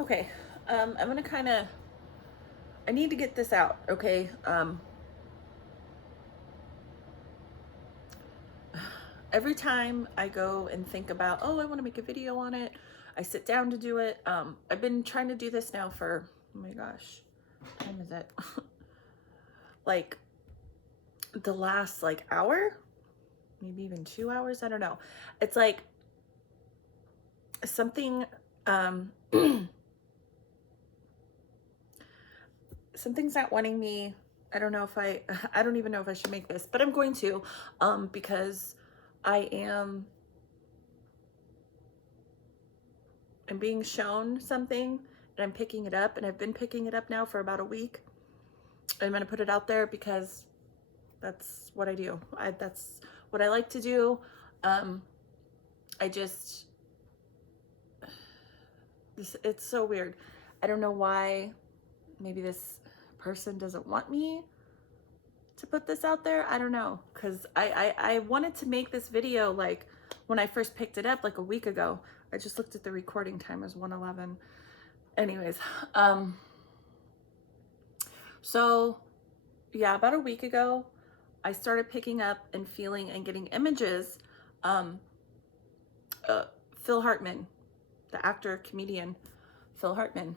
Okay, I'm gonna kind of, I need to get this out, okay? Every time I go and think about, oh, I want to make a video on it, I sit down to do it. I've been trying to do this now for, oh my gosh, what time is it? Like the last like hour, maybe even 2 hours, I don't know. It's like something, um, something's not wanting me. I don't know if I don't even know if I should make this, but I'm going to, because I am, I'm being shown something and I'm picking it up, and I've been picking it up now for about a week. I'm going to put it out there because that's what I do. That's what I like to do. Um, I just, it's so weird. I don't know why. Maybe this person doesn't want me to put this out there. I don't know. Cause I wanted to make this video like when I first picked it up like a week ago. I just looked at the recording time, it was 1:11. Anyways, so yeah, about a week ago, I started picking up and feeling and getting images. Um, Phil Hartman, the actor, comedian, Phil Hartman.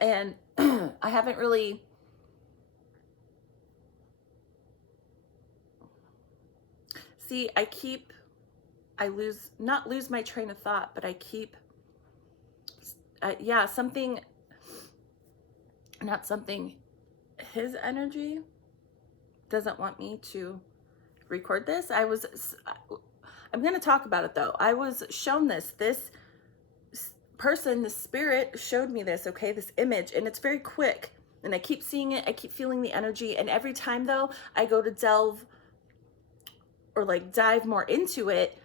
And I haven't really, see, not lose my train of thought, but I keep, yeah, something, not something, his energy doesn't want me to record this. I'm going to talk about it though. I was shown this person, the spirit showed me this, okay, this image, and it's very quick. And I keep seeing it, I keep feeling the energy. And every time though, I go to delve or like dive more into it,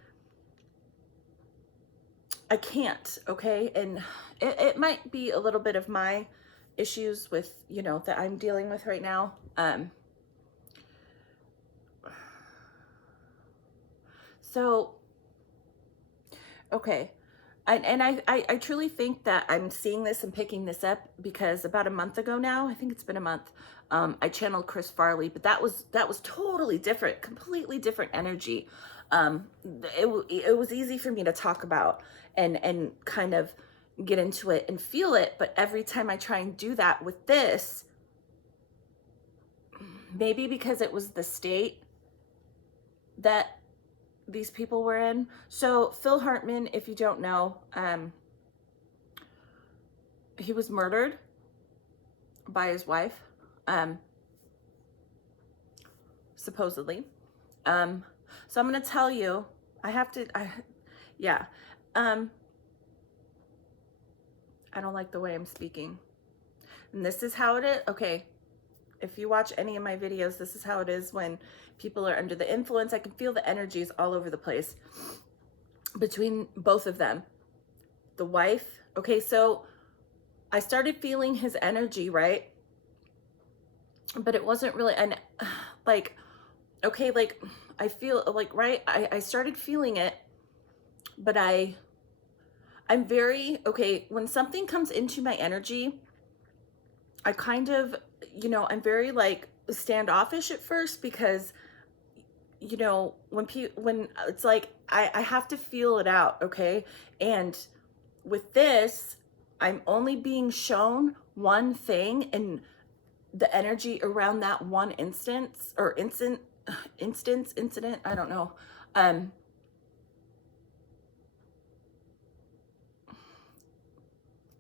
I can't, okay? And it might be a little bit of my issues with, that I'm dealing with right now. So, okay. And I truly think that I'm seeing this and picking this up because about a month ago now, I think it's been a month, I channeled Chris Farley, but that was totally different, completely different energy. It was easy for me to talk about and kind of get into it and feel it, but every time I try and do that with this, maybe because it was the state that these people were in. So Phil Hartman, if you don't know, he was murdered by his wife, supposedly. So I'm going to tell you, yeah. I don't like the way I'm speaking. And this is how it is. Okay. If you watch any of my videos, this is how it is when people are under the influence. I can feel the energies all over the place between both of them. The wife. Okay. So I started feeling his energy, right? But it wasn't really, and like, okay, like I feel like, right, I started feeling it, but I'm very, okay, when something comes into my energy, I kind of, I'm very like standoffish at first because, when it's like, I have to feel it out, okay? And with this, I'm only being shown one thing, and the energy around that one incident, I don't know.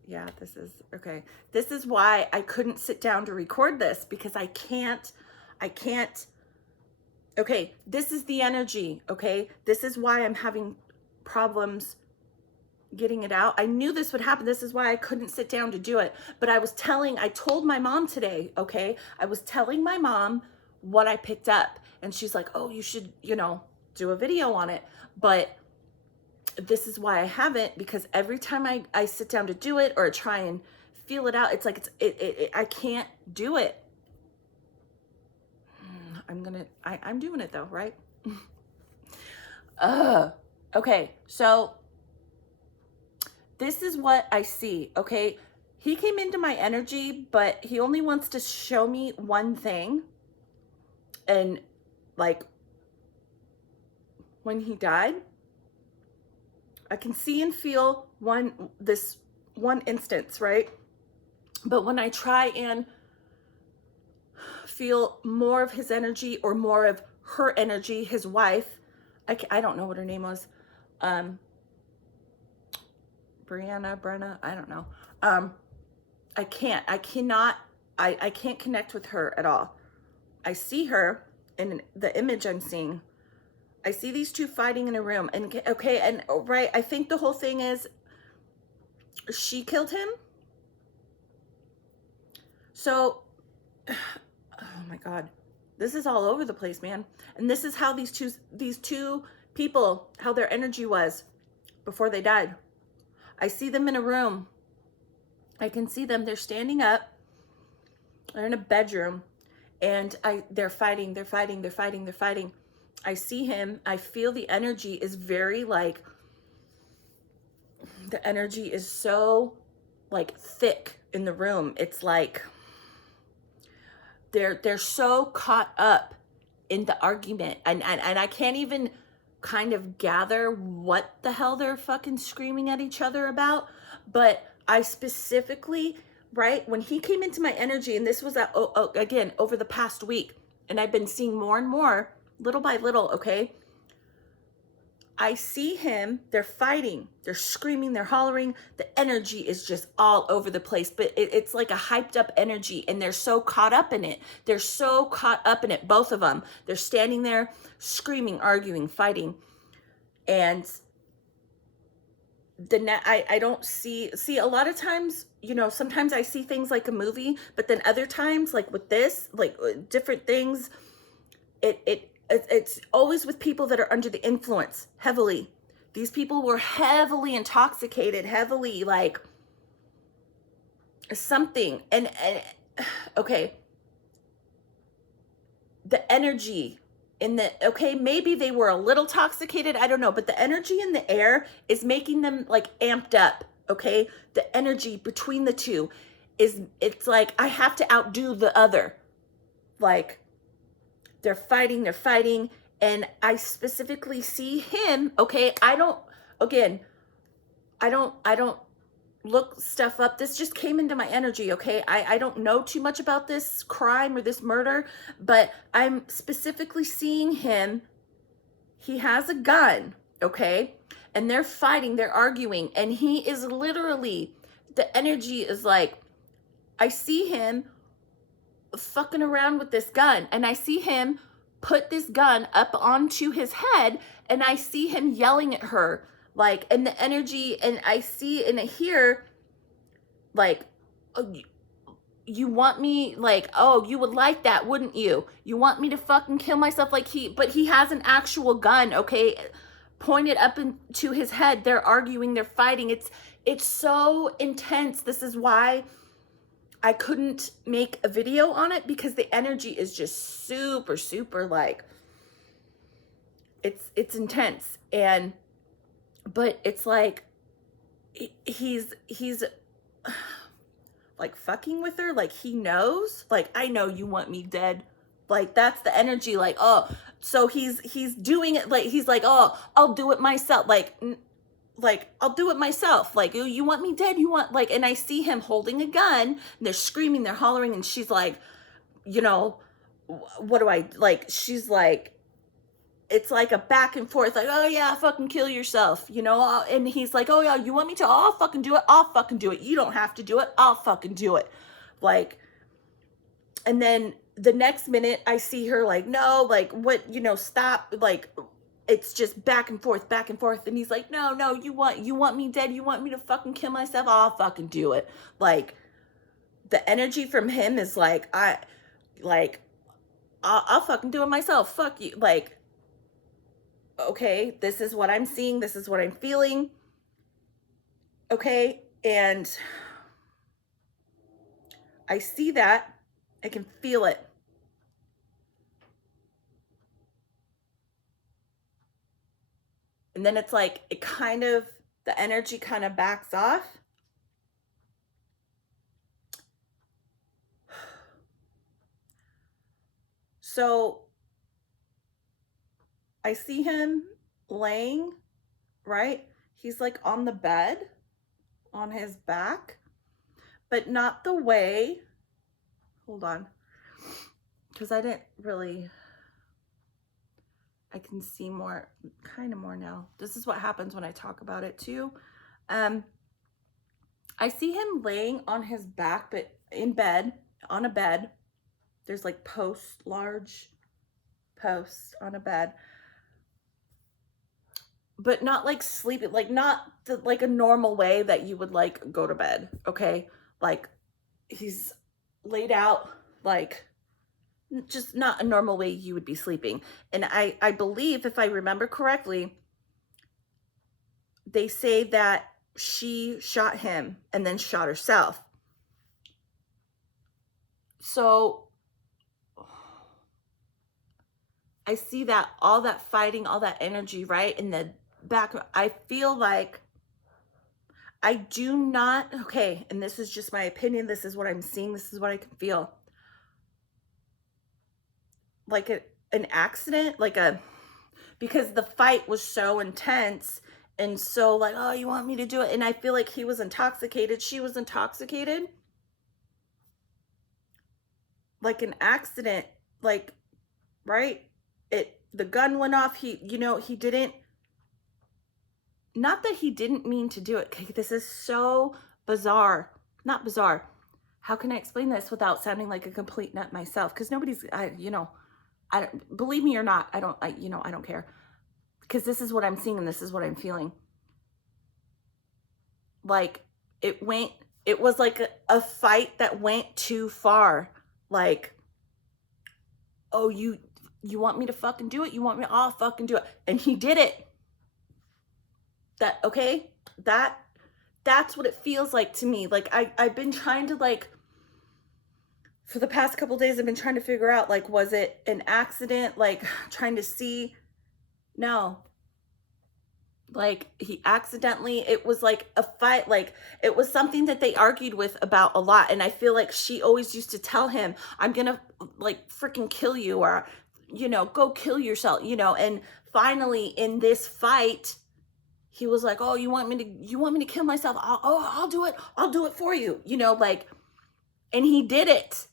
Yeah, this is okay. This is why I couldn't sit down to record this, because I can't, okay, this is the energy, okay? This is why I'm having problems getting it out. I knew this would happen. This is why I couldn't sit down to do it. But I told my mom today, okay? I was telling my mom what I picked up, and she's like, oh, you should, do a video on it. But this is why I haven't, because every time I sit down to do it or try and feel it out, it's like, I can't do it. I'm doing it though, right? Okay, so this is what I see, okay? He came into my energy, but he only wants to show me one thing. And like when he died, I can see and feel this one instance, right? But when I try and feel more of his energy or more of her energy, his wife, I don't know what her name was. Brenna, I don't know. I cannot, I can't connect with her at all. I see her in the image I'm seeing. I see these two fighting in a room, and okay, and right, I think the whole thing is she killed him. So, oh my God, this is all over the place, man. And this is how these two people, how their energy was before they died. I see them in a room. I can see them. They're standing up. They're in a bedroom, and they're fighting. They're fighting. They're fighting. They're fighting. I see him. I feel the energy is very like. The energy is so like thick in the room. It's like they're so caught up in the argument, and I can't even kind of gather what the hell they're fucking screaming at each other about. But I specifically, right, when he came into my energy, and this was again over the past week, and I've been seeing more and more little by little, okay, I see him, they're fighting, they're screaming, they're hollering. The energy is just all over the place, but it's like a hyped up energy, and they're so caught up in it. They're so caught up in it, both of them. They're standing there screaming, arguing, fighting. And I don't see a lot of times, you know, sometimes I see things like a movie, but then other times, like with this, like different things, it's always with people that are under the influence heavily. These people were heavily intoxicated, heavily like something. And okay, the energy in the, okay, maybe they were a little intoxicated, I don't know, but the energy in the air is making them like amped up, okay? The energy between the two it's like I have to outdo the other. Like they're fighting, and I specifically see him, okay? I don't look stuff up. This just came into my energy, okay? I don't know too much about this crime or this murder, but I'm specifically seeing him. He has a gun, okay? And they're fighting, they're arguing, and he is literally, the energy is like, I see him fucking around with this gun, and I see him put this gun up onto his head, and I see him yelling at her, like, and the energy, and I see and I hear, like, oh, you want me, like, oh, you would like that, wouldn't you? You want me to fucking kill myself, like but he has an actual gun, okay, pointed up into his head. They're arguing, they're fighting. It's so intense. This is why I couldn't make a video on it, because the energy is just super, super like, it's intense. And, but it's like, he's like fucking with her. Like he knows, like, I know you want me dead. Like that's the energy. Like, oh, so he's doing it. Like, he's like, oh, I'll do it myself. Like I'll do it myself. Like, oh, you want me dead? You want, like, and I see him holding a gun, and they're screaming, they're hollering, and she's like, you know, what do I, like, she's like, it's like a back and forth, like, oh yeah, fucking kill yourself, you know, and he's like, oh yeah, you want me to, I'll fucking do it, I'll fucking do it, you don't have to do it, I'll fucking do it. Like, and then the next minute I see her like, no, like, what, you know, stop, like, it's just back and forth, and he's like, no, you want me dead, you want me to fucking kill myself, I'll fucking do it. Like, the energy from him is like, I'll fucking do it myself, fuck you. Like, okay, this is what I'm seeing, this is what I'm feeling, okay? And I see that, I can feel it. And then it's like, it kind of, the energy kind of backs off. So I see him laying, right? He's like on the bed, on his back, but not the way, hold on, because I didn't really, I can see more, kind of more now. This is what happens when I talk about it too. I see him laying on his back, but in bed, on a bed. There's like posts, large posts on a bed, but not like sleeping, like not like a normal way that you would like go to bed. Okay. Like he's laid out, like just not a normal way you would be sleeping. And I believe, if I remember correctly, they say that she shot him and then shot herself. So I see that, all that fighting, all that energy, right? In the back, I feel like I do not, okay, and this is just my opinion. This is what I'm seeing. This is what I can feel. Like an accident, because the fight was so intense and so like, oh, you want me to do it? And I feel like he was intoxicated. She was intoxicated. Like an accident, like, right? The gun went off. He didn't, not that he didn't mean to do it. This is so bizarre. Not bizarre. How can I explain this without sounding like a complete nut myself? Because nobody's, I don't, believe me or not, I don't care. Because this is what I'm seeing and this is what I'm feeling. Like it was like a fight that went too far. Like, oh, you want me to fucking do it? You want me? I'll fucking do it. And he did it. Okay? That's what it feels like to me. Like I've been trying to, like, for the past couple days, I've been trying to figure out, like, was it an accident? Like trying to see. No. Like he accidentally, it was like a fight. Like it was something that they argued with about a lot. And I feel like she always used to tell him, I'm going to like freaking kill you, or, go kill yourself, and finally in this fight, he was like, oh, you want me to kill myself? I'll do it. I'll do it for you, like, and he did it.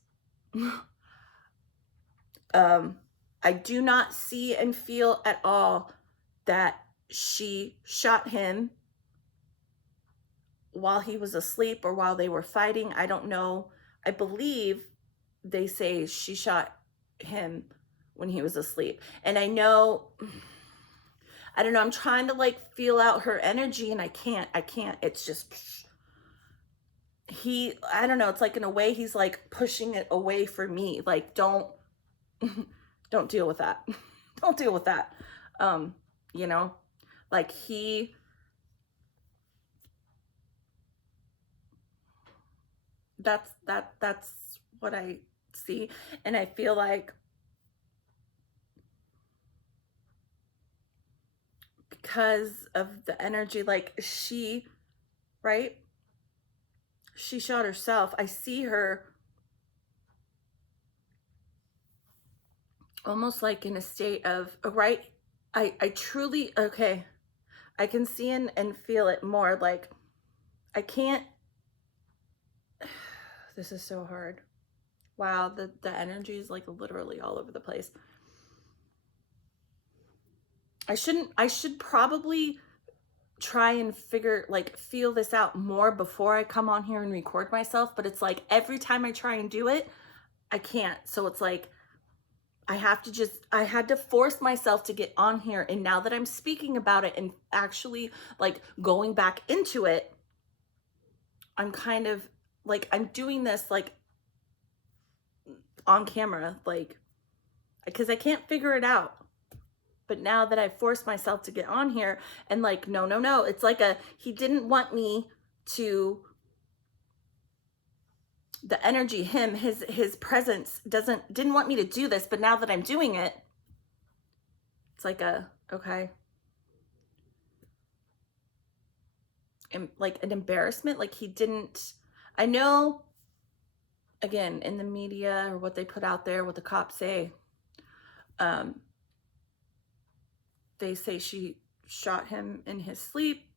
I do not see and feel at all that she shot him while he was asleep or while they were fighting. I don't know. I believe they say she shot him when he was asleep. And I don't know. I'm trying to like feel out her energy and I can't. It's just, I don't know. It's like in a way he's like pushing it away from me. Like, don't deal with that. Don't deal with that. Like that's what I see. And I feel like because of the energy, like right? She shot herself. I see her almost like in a state of, right? I truly, okay. I can see and feel it more. Like I can't, this is so hard. Wow, the energy is like literally all over the place. I should probably try and feel this out more before I come on here and record myself, but it's like every time I try and do it, I can't. So it's like I had to force myself to get on here. And now that I'm speaking about it and actually like going back into it, I'm kind of like, I'm doing this like on camera, like, because I can't figure it out. But now that I've forced myself to get on here and like, no, it's like he didn't want me to, the energy, his presence didn't want me to do this. But now that I'm doing it, it's like okay. like an embarrassment. Like he didn't, I know, again, in the media or what they put out there, what the cops say, um, they say she shot him in his sleep,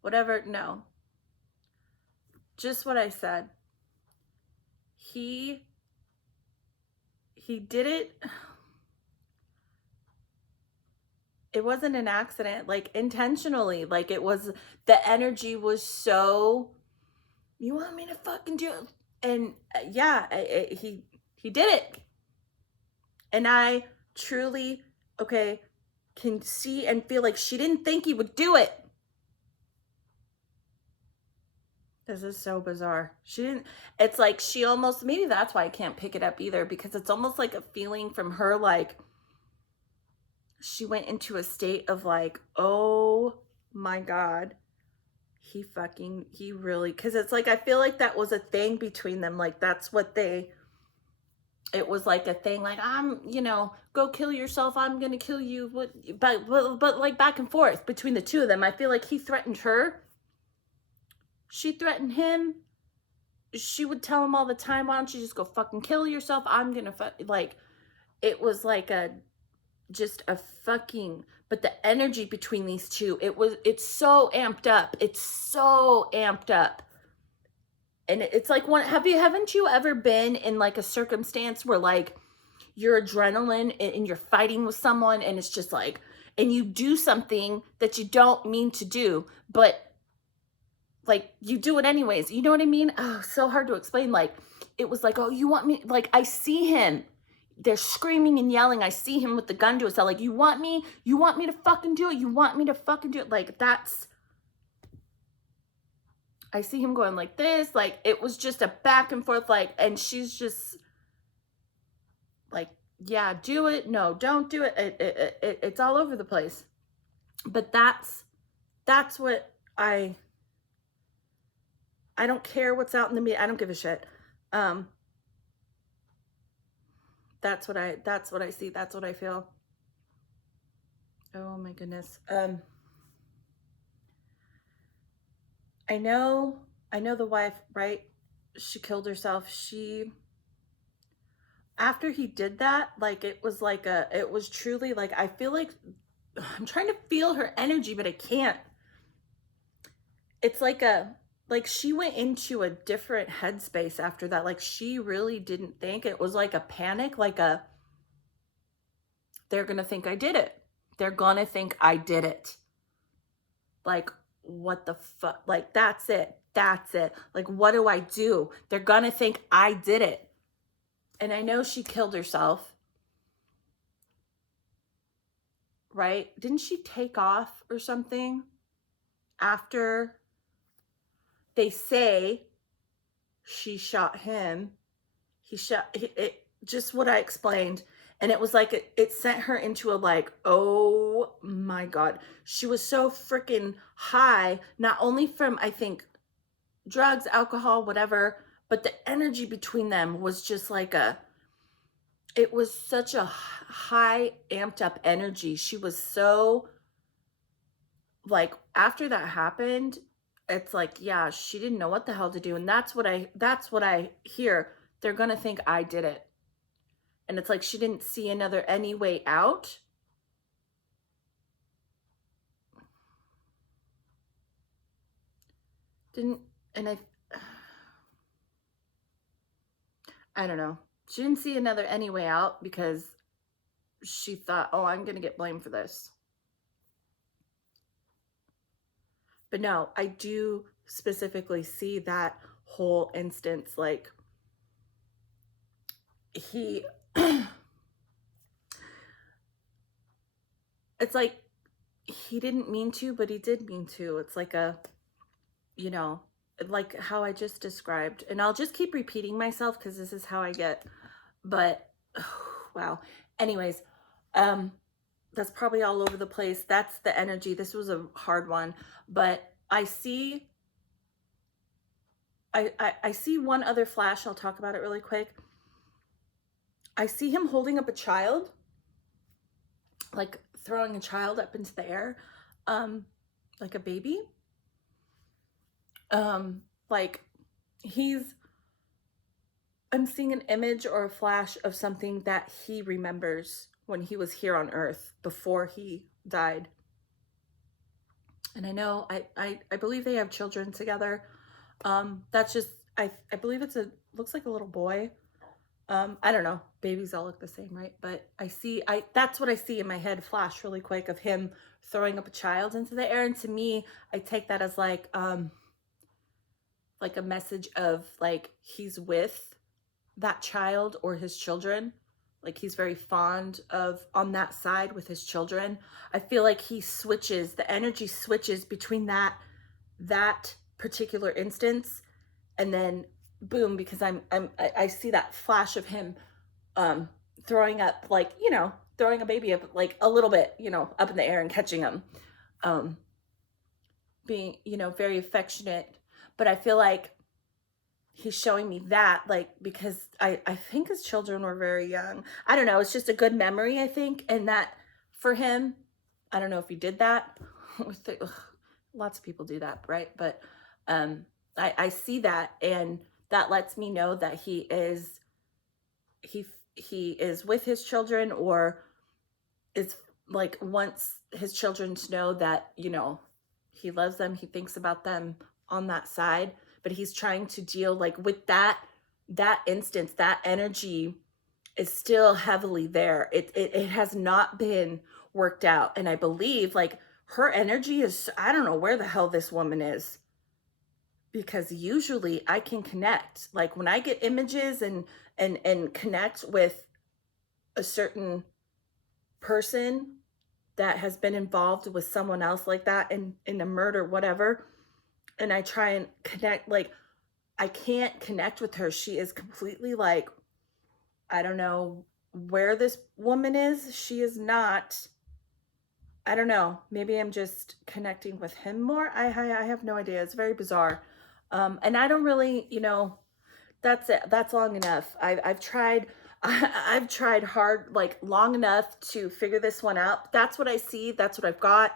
whatever. No, just what I said. He did it. It wasn't an accident, like intentionally. Like it was, the energy was so, you want me to fucking do it? And yeah, he did it. And I truly, okay, can see and feel like she didn't think he would do it. This is so bizarre. She didn't, it's like she almost, maybe that's why I can't pick it up either, because it's almost like a feeling from her, like she went into a state of like, oh my God, he really, because it's like, I feel like that was a thing between them. Like that's what they, it was like a thing, like, I'm, go kill yourself, I'm gonna kill you. But like back and forth between the two of them. I feel like he threatened her, she threatened him. She would tell him all the time, why don't you just go fucking kill yourself? I'm gonna like, it was like a, just a fucking, but the energy between these two, it's so amped up. It's so amped up. And it's like, haven't you ever been in like a circumstance where like your adrenaline and you're fighting with someone and it's just like, and you do something that you don't mean to do, but like you do it anyways. You know what I mean? Oh, so hard to explain. Like it was like, oh, you want me, like I see him, they're screaming and yelling. I see him with the gun to his head. Like, you want me to fucking do it? You want me to fucking do it? Like that's, I see him going like this. Like it was just a back and forth. Like, and she's just like, yeah, do it. No, don't do it. It's all over the place. But that's what I don't care what's out in the media. I don't give a shit. That's what I see. That's what I feel. Oh my goodness. I know the wife, right? She killed herself. After he did that, like it was like it was truly like, I feel like I'm trying to feel her energy, but I can't. It's like she went into a different headspace after that. Like she really didn't think, it was like a panic, like they're gonna think I did it. They're gonna think I did it. Like, what the fuck? Like, that's it. Like, what do I do? They're gonna think I did it. And I know she killed herself, right? Didn't she take off or something after they say she shot him? It, just what I explained. And it was like, it sent her into a like, oh my God. She was so freaking high, not only from, I think, drugs, alcohol, whatever, but the energy between them was just like it was such a high amped up energy. She was so like, after that happened, it's like, yeah, she didn't know what the hell to do. And that's what I hear. They're going to think I did it. And it's like, she didn't see any way out. And I don't know. She didn't see any way out because she thought, oh, I'm going to get blamed for this. But no, I do specifically see that whole instance. Like he, it's like he didn't mean to, but he did mean to. It's like like how I just described. And I'll just keep repeating myself because this is how I get. But wow. Anyways, that's probably all over the place. That's the energy. This was a hard one, but I see one other flash. I'll talk about it really quick. I see him holding up a child, like throwing a child up into the air, like a baby. Like he's, I'm seeing an image or a flash of something that he remembers when he was here on earth before he died. And I know, I believe they have children together. That's just, I believe looks like a little boy. I don't know. Babies all look the same, right? But that's what I see in my head flash really quick of him throwing up a child into the air. And to me, I take that as like a message of like, he's with that child or his children. Like he's very fond of on that side with his children. I feel like the energy switches between that particular instance, and then boom, because I see that flash of him throwing up, like, throwing a baby up like a little bit, up in the air and catching him, being, very affectionate. But I feel like he's showing me that, like, because I think his children were very young. I don't know. It's just a good memory, I think. And that for him, I don't know if he did that. Lots of people do that, right? But I see that, and that lets me know that he is with his children, or is like, wants his children to know that, he loves them, he thinks about them on that side. But he's trying to deal like with that instance. That energy is still heavily there. It has not been worked out. And I believe like her energy is, I don't know where the hell this woman is, because usually I can connect, like when I get images and connect with a certain person that has been involved with someone else like that in a murder, whatever, and I try and connect, like I can't connect with her. She is completely like, I don't know where this woman is. She is not, I don't know. Maybe I'm just connecting with him more. I have no idea. It's very bizarre. And I don't really, that's it. That's long enough. I've tried, I've tried hard, like long enough to figure this one out. That's what I see. That's what I've got.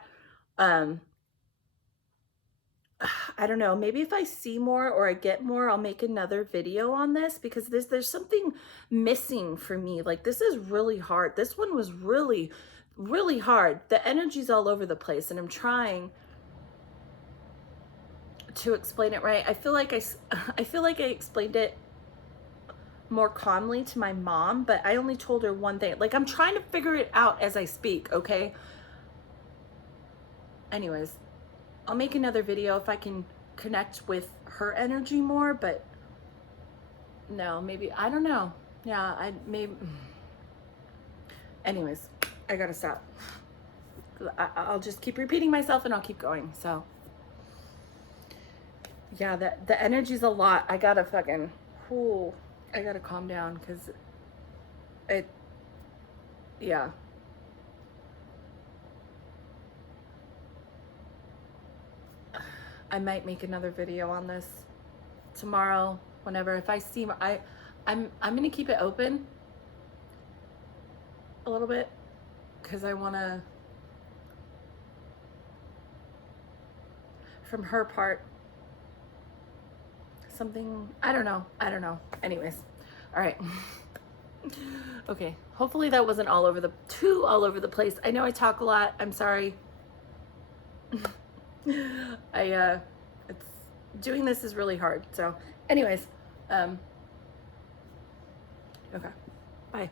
I don't know, maybe if I see more or I get more, I'll make another video on this, because there's something missing for me. Like this is really hard. This one was really, really hard. The energy's all over the place, and I'm trying to explain it right. I feel like I explained it more calmly to my mom, but I only told her one thing. Like I'm trying to figure it out as I speak, okay? Anyways, I'll make another video if I can connect with her energy more, but no, maybe, I don't know. Yeah, anyways, I gotta stop. I'll just keep repeating myself and I'll keep going. So yeah, the energy's a lot. I gotta I gotta calm down, because yeah. I might make another video on this tomorrow, whenever. If I see, I'm gonna keep it open a little bit, because I want to, from her part, something, I don't know. Anyways, all right. Okay, hopefully that wasn't all over the place. I know I talk a lot. I'm sorry. It's, doing this is really hard. So anyways, okay, bye.